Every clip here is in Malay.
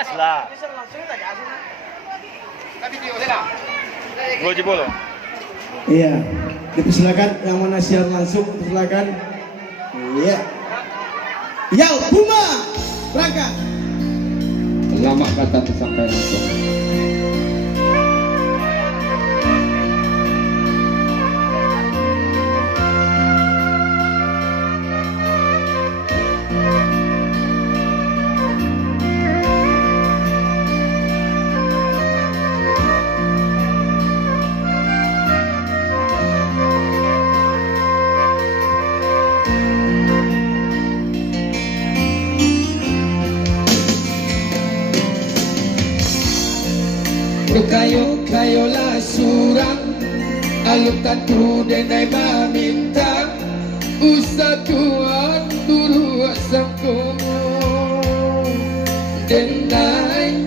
Awas lah. Gol jebol. Iya. Dipersilakan yang mana siar langsung, silakan. Iya. Ya, Buma. Berangkat. Lama kata tersampai langsung. Kayo la surang aluk tatu denai maminta usa tuan duru sangkomo denai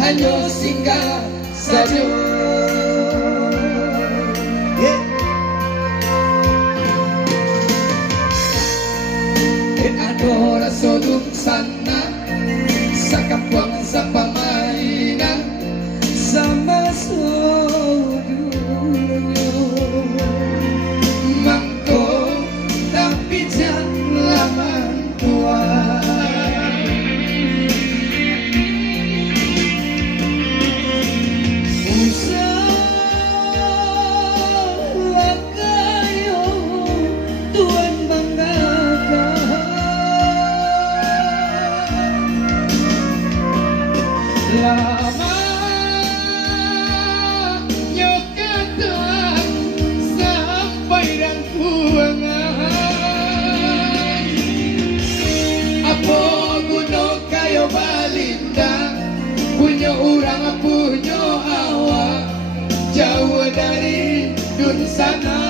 hanya singgah saja adora sodung sana sakapuang sa pamainan sama sodunyo mangko tapi jangan tua usaha kayo tuan banggakan lama punya orang punya awak jauh dari dun sana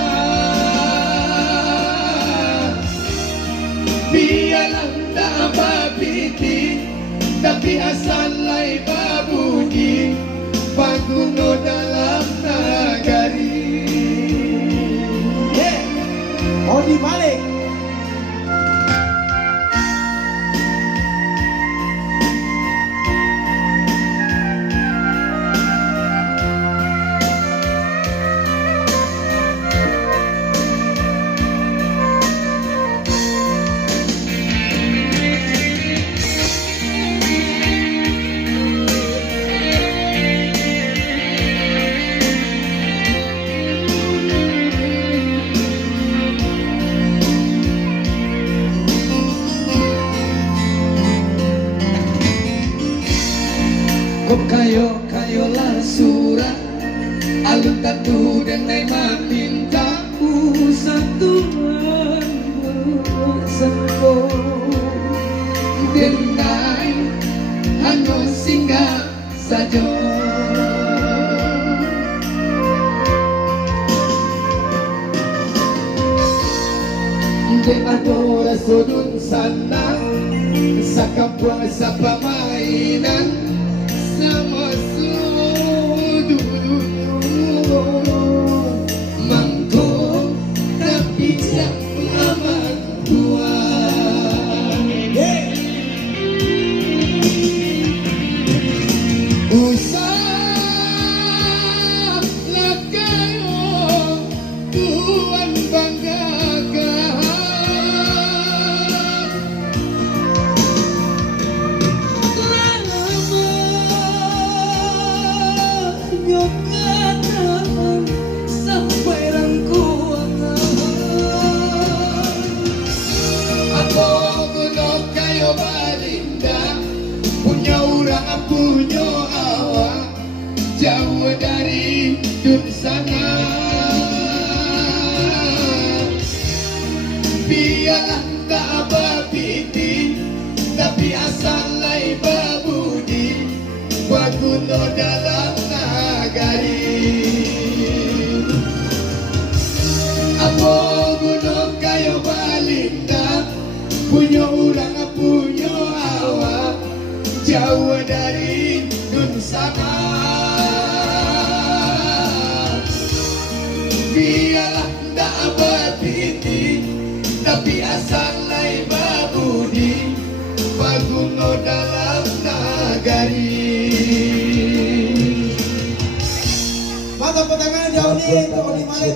biarlah tak babiti tapi asal lai babudi paguno dalam nagari Mau dibalik. Kayo lah surat alun tatu dan nai maminta satuan bersangko denai hanya singgah saja de adora sodun sana sakapuang sa pamainan sama sudut mangko tapi jangan lama tua usah lah kayo tuan banggakan sampai rangkuangan aku gunung kayo balinda punya orang punya awak jauh dari dun sana biarlah tak babiti tapi asal lai babudi waguno dalam nagari apa gunung kayo balinda punya orang punya awak jauh dari dun sana biarlah tak babiti tapi asal lai babudi waguno dalam nagari nagari. Mata pertangan jauh nih untuk Odi Malik.